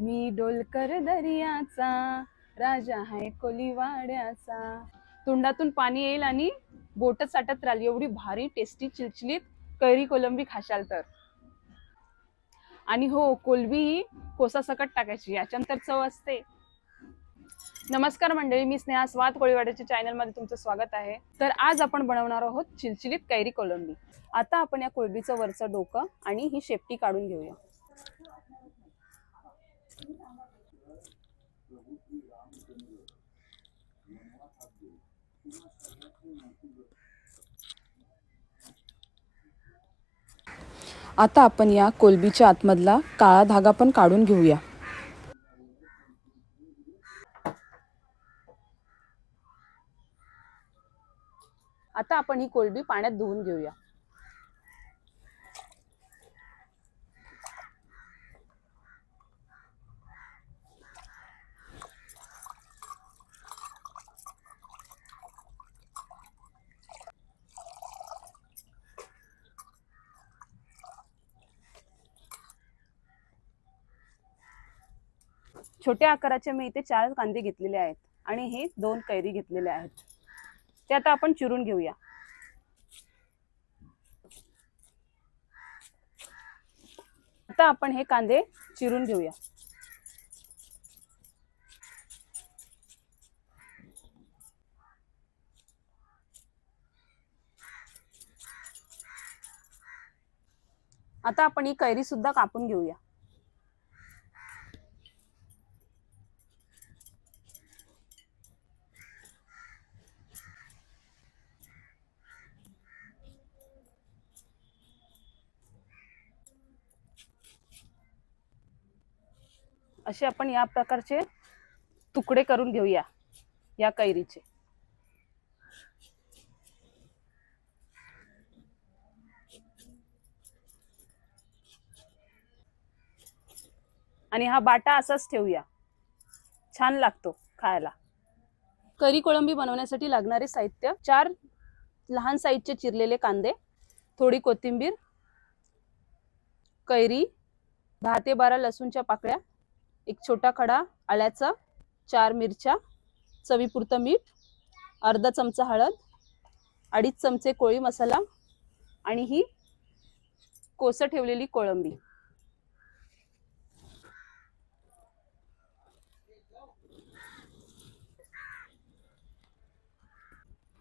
मी डोलकर दर्याचा राजा आहे कोलीवाड्याचा. तोंडातून पाणी येईल आणि बोट साठत राहील. एवढी भारी टेस्टी चिलचिलीत कैरी कोलंबी खाशाल तर. आणि हो कोलबी ही कोसा सकट टाकायची याच्यानंतर चव असते. नमस्कार मंडळी मी स्नेहा स्वाद कोळीवाड्याच्या चॅनलमध्ये तुमचं स्वागत आहे. तर आज आपण बनवणार आहोत चिलचिलीत कैरी कोलंबी. आता आपण या कोलबीचं वरचं डोकं आणि ही शेपटी काढून घेऊया. आता आपण या कोलबीच्या आतमधला काळा धागा पण काढून घेऊया. आता आपण ही कोलबी पाण्यात धुवून घेऊया. छोट्या आकाराचे मी इथे चार कांदे घेतलेले आहेत आणि हे दोन कैरी घेतलेले आहेत. ते आता आपण चिरून घेऊया. आता आपण हे कांदे चिरून घेऊया. आता आपण ही कैरी सुद्धा कापून घेऊया. असे आपण या प्रकारचे तुकडे करून घेऊया या कैरीचे. आणि हा बाटा असाच ठेवूया. छान लागतो खायला. करी कोळंबी बनवण्यासाठी लागणारे साहित्य चार लहान साईजचे चिरलेले कांदे थोडी कोथिंबीर कैरी दहा ते बारा लसूणच्या पाकळ्या एक छोटा खडा आळ्याचा चार मिरच्या चवीपुरतं मीठ अर्धा चमचा हळद अडीच चमचे कोळी मसाला आणि ही कोसं ठेवलेली कोळंबी.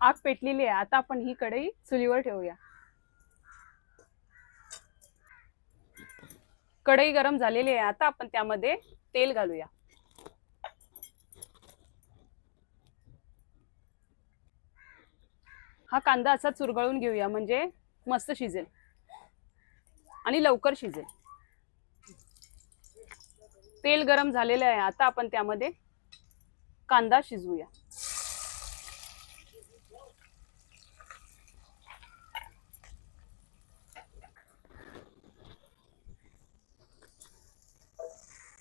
आग पेटलेली आहे. आता आपण ही कढई चुलीवर ठेवूया. कढई गरम झालेली आहे आता आपण त्यामध्ये तेल घालूया. हा कांदा असा चुरगळून घेऊया म्हणजे मस्त शिजेल. आणि लवकर शिजेल. तेल गरम झालेलं आहे आता आपण त्यामध्ये कांदा शिजवूया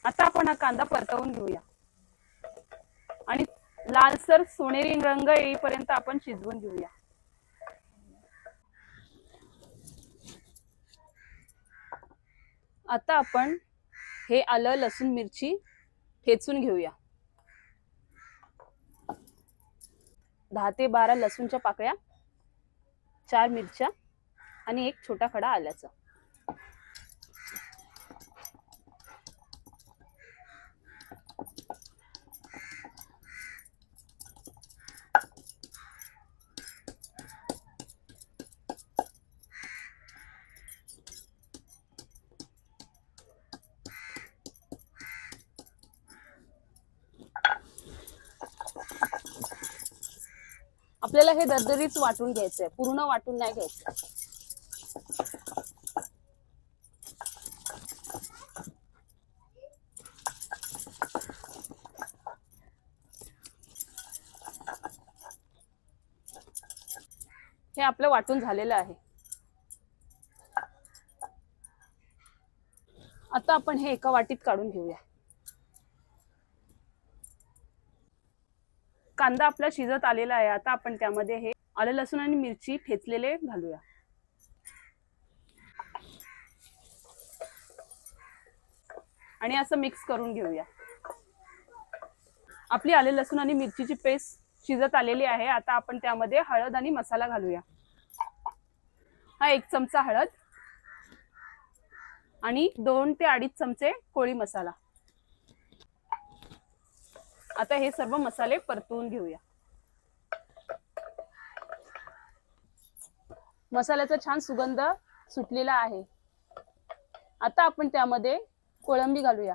आता आपण हा कांदा परतवून घेऊया. आणि लालसर सोनेरी रंग येईपर्यंत आपण शिजवून घेऊया. आता आपण हे आलं लसूण मिरची ठेचून घेऊया. दहा ते बारा लसूणच्या पाकळ्या चार मिरच्या आणि एक छोटा खडा आल्याचा. आपल्याला हे दरदरीच वाटून घ्यायचंय पूर्ण वाटून नाही घ्यायचं हे आपलं वाटून झालेलं आहे. आता आपण हे एका वाटीत काढून घेऊया. कांदा आपला शिजत आलेला आहे. आता आपण त्यामध्ये हे आलं लसूण आणि मिरची ठेचलेले घालूया. आणि असं मिक्स करून घेऊया. आपली आले लसूण आणि मिरचीची पेस्ट शिजत आलेली आहे. आता आपण त्यामध्ये हळद आणि मसाला घालूया. हा एक चमचा हळद आणि दोन ते अडीच चमचे कोळी मसाला. आता हे सर्व मसाले परतवून घेऊया. मसाल्याचा छान सुगंध सुटलेला आहे. आता आपण त्यामध्ये कोळंबी घालूया.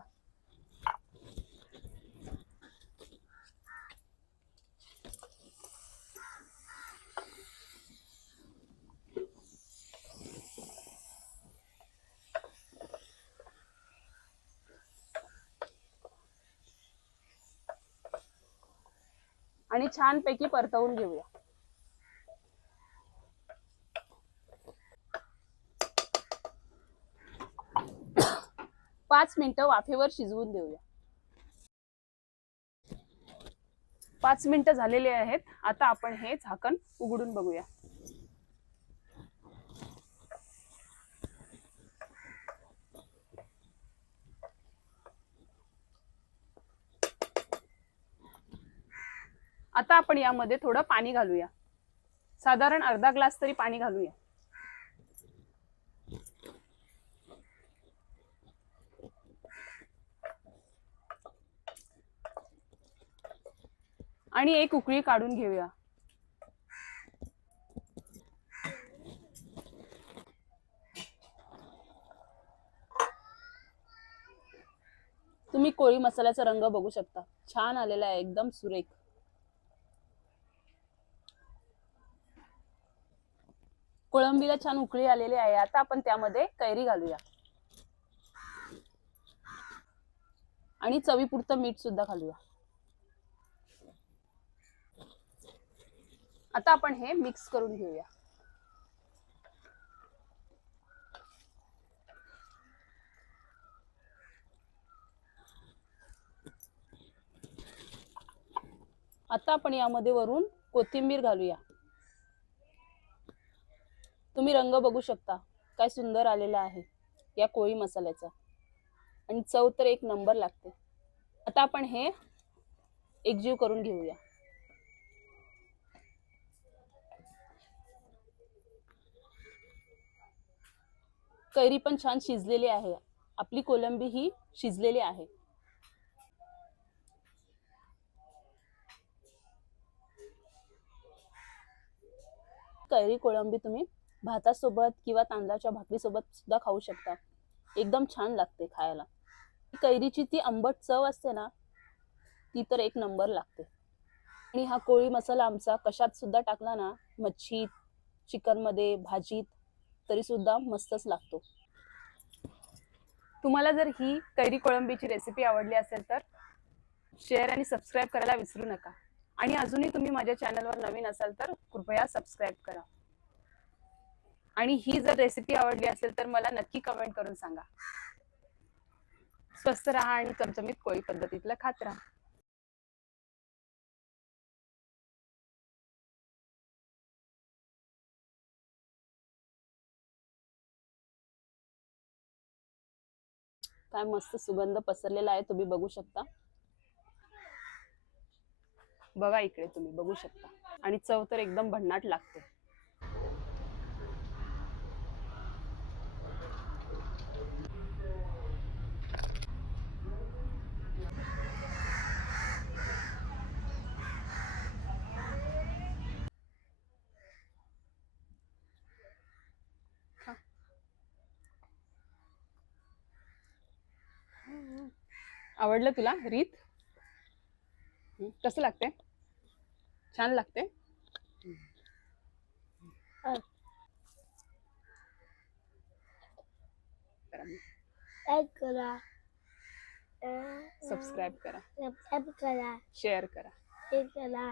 आणि छानपैकी परतवून घेऊया. पाच मिनिटं वाफेवर शिजवून देऊया. पाच मिनिटं झालेले आहेत. आता आपण हे झाकण उघडून बघूया. आता आपण यामध्ये थोडं पाणी घालूया. साधारण अर्धा ग्लास तरी पाणी घालूया. आणि एक उकळी काढून घेऊया. तुम्ही कोळी मसाल्याचा रंग बघू शकता. छान आलेला आहे एकदम सुरेख. कोळंबीला छान उकळी आलेली आहे. आता आपण त्यामध्ये कैरी घालूया. आणि चवीपुरतं मीठ सुद्धा घालूया. आता आपण हे मिक्स करून घेऊया. आता आपण यामध्ये वरून कोथिंबीर घालूया. तुम्ही रंग बघू शकता. काय सुंदर आलेला आहे. या कोळी मसाल्याचा. आणि चव तर एक नंबर लागते. आता आपण हे एकजीव करून घेऊया. कैरी पण छान शिजलेली आहे. आपली कोलंबी ही शिजलेली आहे. कैरी कोळंबी तुम्ही भातासोबत किंवा तांदळाच्या भाकरीसोबत सुद्धा खाऊ शकता. एकदम छान लागते खायला. कैरीची ती आंबट चव असते ना ती तर एक नंबर लागते. आणि हा कोळी मसाला आमचा कशात सुद्धा टाकला ना मच्छीत चिकनमध्ये भाजीत तरी सुद्धा मस्तच लागतो. तुम्हाला जर ही कैरी कोळंबीची रेसिपी आवडली असेल तर शेअर आणि सबस्क्राईब करायला विसरू नका. आणि अजूनही तुम्ही माझ्या चॅनलवर नवीन असाल तर कृपया सबस्क्राईब करा. आणि ही जर रेसिपी आवडली असेल तर मला नक्की कमेंट करून सांगा. स्वस्त राहा आणि चमचमीत कोळी पद्धतीतलं खात राहा. काय मस्त सुगंध पसरलेला आहे तुम्ही बघू शकता. बघा इकडे तुम्ही बघू शकता. आणि चव तर एकदम भन्नाट लागते. आवडलं तुला? रीत? कसं लागते छान लागते करा. सबस्क्राईब करा. सबस्क्राईब करा. शेअर करा. हे करा.